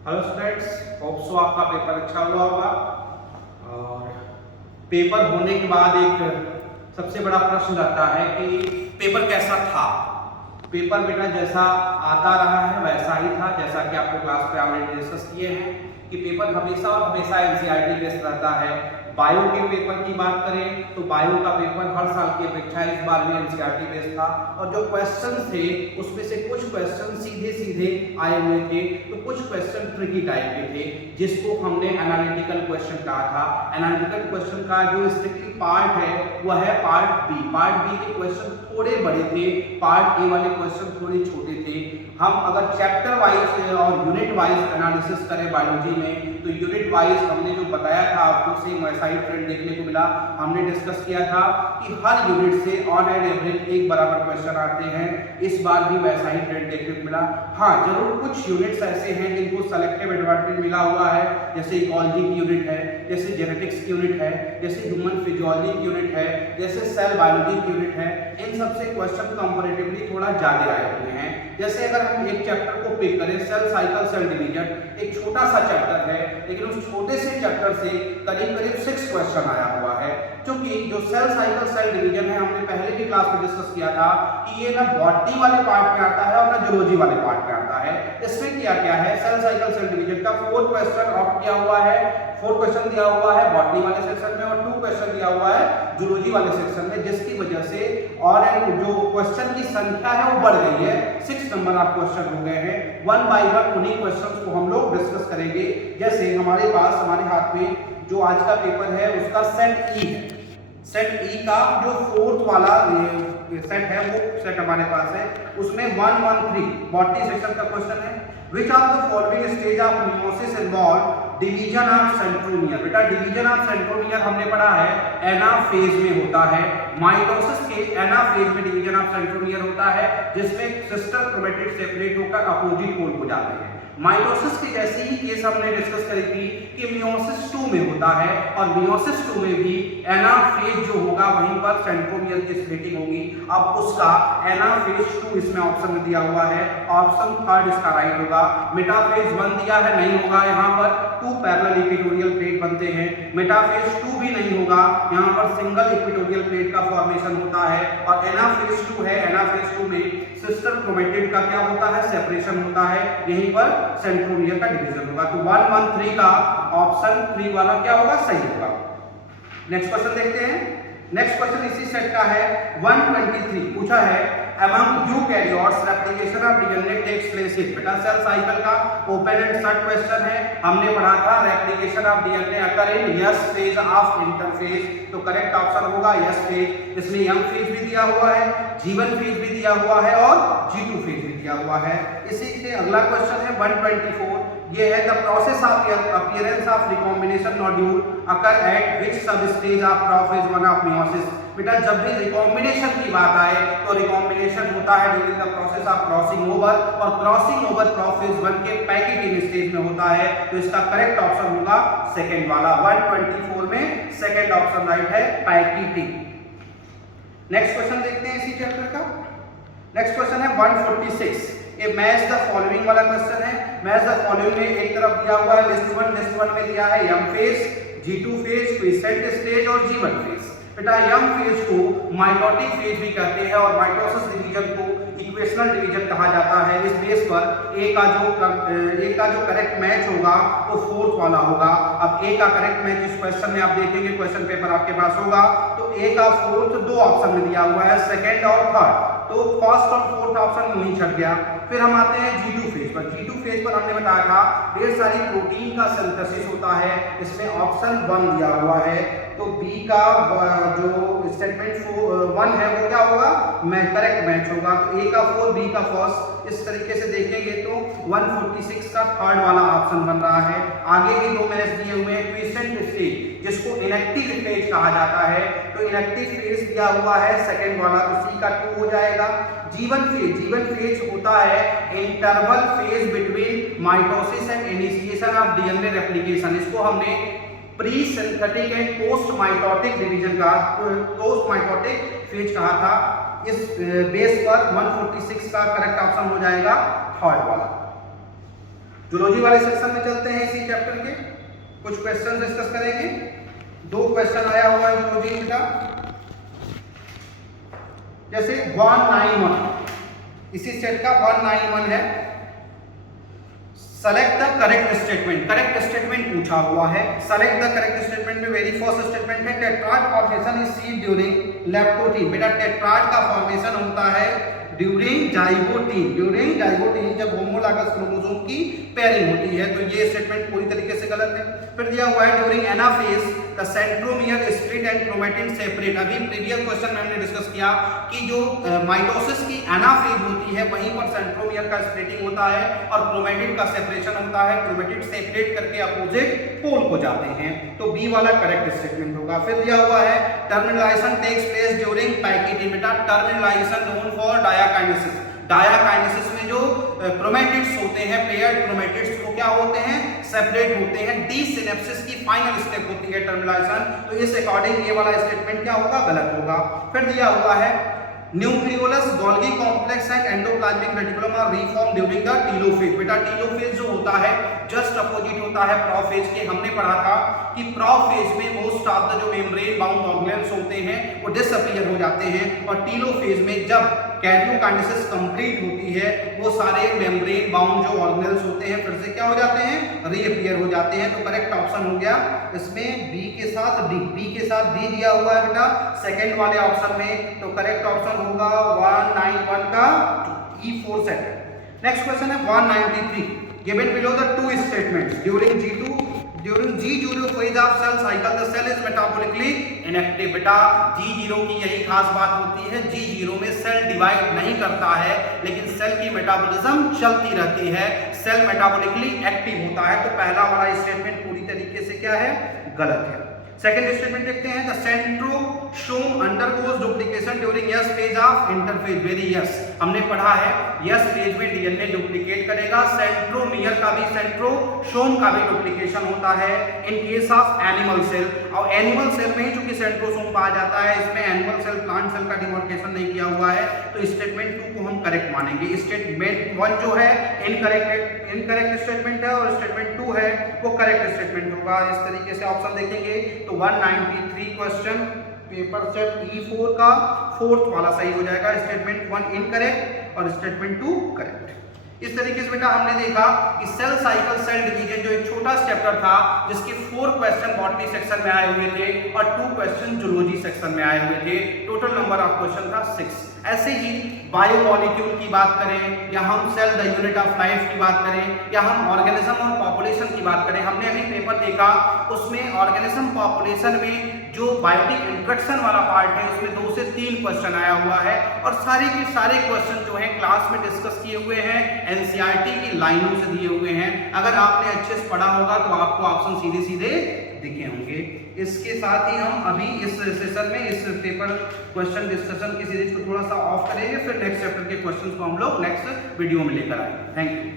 Hello students, hope so आपका paper अच्छा हुआ होगा। और पेपर होने के बाद एक सबसे बड़ा प्रश्न रहता है कि पेपर कैसा था। पेपर बेटा जैसा आता रहा है वैसा ही था, जैसा कि आपको क्लास पे ऑलरेडी डिस्कस किए हैं कि पेपर हमेशा और हमेशा एनसीईआरटी बेस्ड रहता है। बायो के पेपर की बात करें तो बायो का पेपर हर साल की अपेक्षा इस बार भी एनसीईआरटी बेस्ड था, और जो क्वेश्चन थे उसमें से कुछ क्वेश्चन सीधे सीधे आए हुए थे, तो कुछ क्वेश्चन ट्रिकी टाइप के थे जिसको हमने एनालिटिकल क्वेश्चन कहा था। एनालिटिकल क्वेश्चन का जो स्ट्रिक्टली पार्ट है वह है पार्ट बी। पार्ट बी के क्वेश्चन थोड़े बड़े थे, पार्ट ए वाले क्वेश्चन थोड़े छोटे थे। हम अगर चैप्टर वाइज और यूनिट वाइज एनालिसिस करें बायोलॉजी में, तो यूनिट वाइज हमने जो बताया था आपको सेम वैसा ही ट्रेंड देखने को मिला। हमने डिस्कस किया था कि हर यूनिट से ऑन एन एवरेज एक बराबर क्वेश्चन आते हैं, इस बार भी वैसा ही ट्रेंड देखने को मिला। हाँ, जरूर कुछ यूनिट्स ऐसे हैं जिनको सेलेक्टिव एडवांटेज मिला हुआ है, जैसे इकोलॉजी की यूनिट है, जैसे जेनेटिक्स की यूनिट है, जैसे ह्यूमन फिजियोलॉजी की यूनिट है, जैसे सेल बायोलॉजी की यूनिट है। इन सबसे क्वेश्चन कंपैरेटिवली थोड़ा ज्यादा आए हुए हैं। जैसे अगर हम एक चैप्टर को पिक करें, सेल साइकिल सेल डिवीजन, एक छोटा सा चैप्टर है लेकिन उस छोटे से चैप्टर से करीब करीब 6 क्वेश्चन आया हुआ है। क्योंकि जो सेल साइकिल सेल डिवीजन है, हमने पहले की क्लास में डिस्कस किया था कि ये ना बॉटनी वाले पार्ट में आता है और ना जूलॉजी वाले पार्ट में आता है। इसमें क्या क्या है, सेल साइकिल सेल डिवीजन का 4 क्वेश्चन ऑप्ट किया हुआ है, 4 क्वेश्चन दिया हुआ है बॉटनी वाले सेक्शन में और 2 क्वेश्चन दिया हुआ है जूलॉजी वाले सेक्शन में, जिसकी वजह से और जो क्वेश्चन की संख्या है वो बढ़ गई है। 6 नंबर ऑफ क्वेश्चन हो गए हैं। वन बाय वन उन्हीं क्वेश्चंस को हम लोग डिस्कस करेंगे। जैसे हमारे पास हमारे हाथ में जो आज का पेपर है उसका सेट ई है। सेट ई का जो 4th वाला सेट है वो सेट हमारे पास है, उसमें 113 बॉटनी सेक्शन का क्वेश्चन है। Which of the following stage of meiosis involve division of centromere. बेटा डिवीजन ऑफ सेंट्रोमियर हमने पढ़ा है एनाफेज में होता है। माइटोसिस के एनाफेज में डिवीजन ऑफ सेंट्रोमियर होता है, जिसमें सिस्टर क्रोमैटिड सेपरेट होकर अपोजिट पोल को जाते हैं। माइटोसिस के जैसे ही केस हमने डिस्कस करी थी कि मियोसिस 2 में होता है, और मियोसिस 2 में भी एनाफेज जो होगा वहीं पर सेंट्रोमियर की स्प्लिटिंग होगी। अब उसका एनाफेज 2 इसमें ऑप्शन में दिया हुआ है, ऑप्शन 3 इसका राइट होगा। मेटाफेज 1 दिया है, नहीं होगा, यहाँ पर 2 पैरेलल इक्वेटोरियल प्लेट बनते हैं। मेटाफेज 2 भी नहीं होगा, यहाँ पर सिंगल इक्वेटोरियल प्लेट का फॉर्मेशन होता है। और एनाफेज 2 है, एनाफेज 2 में सिस्टर क्रोमैटिड का क्या होता है, सेपरेशन होता है, यहीं पर सेंट्रोमियर का डिवीजन होगा। तो 113 का ऑप्शन 3 वाला क्या होगा, सही होगा। नेक्स्ट क्वेश्चन देखते हैं। नेक्स्ट क्वेश्चन इसी सेट का है। 123 पूछा है among eukaryotes replication of DNA takes place in. बेटा सेल साइकिल का ओपन एंड शॉर्ट क्वेश्चन है। हमने पढ़ा था replication of DNA occur in S phase of interphase, तो करेक्ट ऑप्शन होगा यस फेज। इसमें यंग फेज भी दिया हुआ है, जीवन फेज भी दिया हुआ है और G2 फेज भी दिया हुआ है। इसी के अगला क्वेश्चन है 124। ये है the process of appearance of recombination nodule occur at which sub stage of prophase 1 of meiosis. बेटा जब भी रिकॉम्बिनेशन की बात आए तो रिकॉम्बिनेशन होता है during the process of crossing over, और क्रॉसिंग ओवर प्रोफेज 1 के पैकेटिंग स्टेज में होता है। तो इसका करेक्ट ऑप्शन होगा सेकंड वाला। 124 में सेकंड ऑप्शन राइट है, पैकेटिंग। नेक्स्ट क्वेश्चन देखते हैं इसी चैप्टर का। नेक्स्ट क्वेश्चन है 146। ये मैच द फॉलोइंग वाला क्वेश्चन है। मैच द फॉलोइंग में एक तरफ दिया हुआ है लिस्ट 1 में दिया है young phase, G2 phase, quiescent stage और जीवन फेज। बेटा यंग फेज को माइटोटिक फेज भी कहते हैं और माइटोसिस डिवीजन को इक्वेशनल डिवीजन कहा जाता है। इस बेस पर ए का जो करेक्ट मैच होगा वो 4th वाला होगा। अब ए का करेक्ट मैच इस क्वेश्चन में आप देखेंगे, क्वेश्चन पेपर आपके पास होगा तो ए का 4th 2 ऑप्शन में दिया हुआ है, सेकंड और थर्ड, तो फर्स्ट और 4th ऑप्शन वहीं छट गया। फिर हम आते हैं G2 फेज पर। G2 फेज पर हमने बताया था ढेर सारी प्रोटीन का सिंथेसिस होता है, इसमें ऑप्शन 1 दिया हुआ है। तो बी का जो स्टेटमेंट 1 है वो क्या होगा, करेक्ट मैच होगा। तो ए का 4, बी का फर्स्ट। इस तरीके से देखेंगे तो 146 का थर्ड वाला ऑप्शन बन रहा है। आगे भी 2 मैच दिए हुए हैं। क्विसेंट स्टेज जिसको इनएक्टिव फेज कहा जाता है, तो इनएक्टिव फेज दिया हुआ है सेकंड वाला, तो सी का 2 हो जाएगा। जीवन फेज होता है interval phase between mitosis and initiation of DNA replication. इसको हमने pre synthetic and post mitotic division का पोस्ट माइटोटिक फेज कहा था। इस बेस पर 146 का करेक्ट ऑप्शन हो जाएगा थर्ड वाला। जूलॉजी वाले सेक्शन में चलते हैं इसी चैप्टर के, कुछ क्वेश्चन डिस्कस करेंगे। 2 क्वेश्चन आया हुआ है जूलॉजी का, जैसे 191, इसी सेट का 191 है। Select the correct statement, correct statement पूछा हुआ है। सेलेक्ट द करेक्ट स्टेटमेंट में वेरी फर्स्ट स्टेटमेंट है tetrad formation is seen during leptotene. बेटा टेट्राड का फॉर्मेशन होता है ड्यूरिंग जाइगोटीन, ड्यूरिंग जाइगोटीन जब होमोलॉगस क्रोमोसोम की पेयरिंग होती है। तो ये स्टेटमेंट पूरी तरीके से गलत है। फिर दिया हुआ है during anaphase the centromere split and chromatin separate. अभी प्रीवियस क्वेश्चन में हमने डिस्कस किया कि जो माइटोसिस की एनाफेज होती है वहीं पर सेंट्रोमियर का स्प्लिटिंग होता है और क्रोमैटिन का सेपरेशन होता है। क्रोमैटिन सेपरेट करके अपोजिट पोल को जाते हैं। तो बी वाला करेक्ट स्टेटमेंट होगा। फिर दिया हुआ है terminalisation takes place during pachytene. बेटा terminalisation known for diakinesis, diakinesis में जो क्रोमैटिड्स होते हैं, पेयर्ड क्रोमैटिड्स, वो क्या होते हैं, सेपरेट होते हैं। डी सिनेप्सिस की फाइनल स्टेप होती है टर्मिनलाइजेशन। तो इस अकॉर्डिंग ये वाला स्टेटमेंट क्या होगा, गलत होगा। फिर दिया हुआ है nucleolus Golgi complex and endoplasmic reticulum are reform during the telophase. बेटा टीलोफेज जो होता है जस्ट अपोजिट होता है प्रोफेज के। हमने पढ़ा था कि प्रोफेज में मोस्ट ऑफ द जो मेम्ब्रेन बाउंड ऑर्गेनेल्स होते हैं वो डिसअपीयर हो जाते हैं, और टीलोफेज में जब कैरियोकाइनेसिस कंप्लीट होती है वो सारे मेम्ब्रेन बाउंड जो ऑर्गेनेल्स होते हैं फिर से क्या हो जाते हैं, रीअपीयर हो जाते हैं। तो करेक्ट ऑप्शन हो गया इसमें बी के साथ डी, बी के साथ डी दिया हुआ है बेटा सेकंड वाले ऑप्शन में। तो करेक्ट ऑप्शन होगा 191 का E4 सेट। नेक्स्ट क्वेश्चन है 193, given below the two statements during G0 phase of cell cycle the cell is metabolically inactive। बेटा G0 की यही खास बात होती है, G0 में सेल डिवाइड नहीं करता है लेकिन सेल की मेटाबॉलिज्म चलती रहती है, सेल मेटाबॉलिकली एक्टिव होता है। तो पहला वाला स्टेटमेंट पूरी तरीके से क्या है, गलत है। सेकंड स्टेटमेंट देखते हैं the centrosome undergoes duplication during S phase of interphase. Very yes, हमने पढ़ा है यस फेज में डीएनए डुप्लीकेट करेगा। सेंट्रोमियर का भी, सेंट्रोसोम का भी डुप्लीकेशन होता है in case of animal cell. और एनिमल सेल में ही चूंकि सेंट्रोसोम पाया जाता है, इसमें एनिमल सेल प्लांट सेल का डिमार्केशन नहीं किया हुआ है, तो स्टेटमेंट 2 को हम करेक्ट मानेंगे। स्टेटमेंट 1 जो है इनकरेक्ट स्टेटमेंट है और स्टेटमेंट 2 है वो करेक्ट स्टेटमेंट होगा। इस तरीके से ऑप्शन देखेंगे तो 193 क्वेश्चन पेपर सेट E4 का 4th वाला सही हो जाएगा। स्टेटमेंट 1 इनकरेक्ट और स्टेटमेंट 2 करेक्ट। इस तरीके से बेटा हमने देखा कि सेल साइकिल सेल डिवीजन जो एक छोटा चैप्टर था जिसके 4 क्वेश्चन बॉटनी सेक्शन में आए हुए थे और 2 क्वेश्चन जूलॉजी सेक्शन में आए हुए थे। टोटल नंबर ऑफ क्वेश्चन था 6। ऐसे ही बायोमोलिक्यूल की बात करें या हम cell the unit of life की बात करें या हम ऑर्गेनिज्म और पॉपुलेशन की बात करें, हमने अभी पेपर देखा उसमें ऑर्गेनिज्म पॉपुलेशन में जो बायोटिक इंट्रैक्शन वाला पार्ट है उसमें 2 से 3 क्वेश्चन आया हुआ है और सारे के सारे क्वेश्चन जो हैं क्लास में डिस्कस किए हुए हैं, एनसीईआरटी की लाइनों से दिए हुए हैं। अगर आपने अच्छे से पढ़ा होगा तो आपको ऑप्शन सीधे सीधे दिखे होंगे। इसके साथ ही हम अभी इस सेशन में इस पेपर क्वेश्चन डिस्कशन की सीरीज को थोड़ा सा ऑफ करेंगे, फिर नेक्स्ट चैप्टर के क्वेश्चंस को हम लोग नेक्स्ट वीडियो में लेकर आएंगे। Thank you.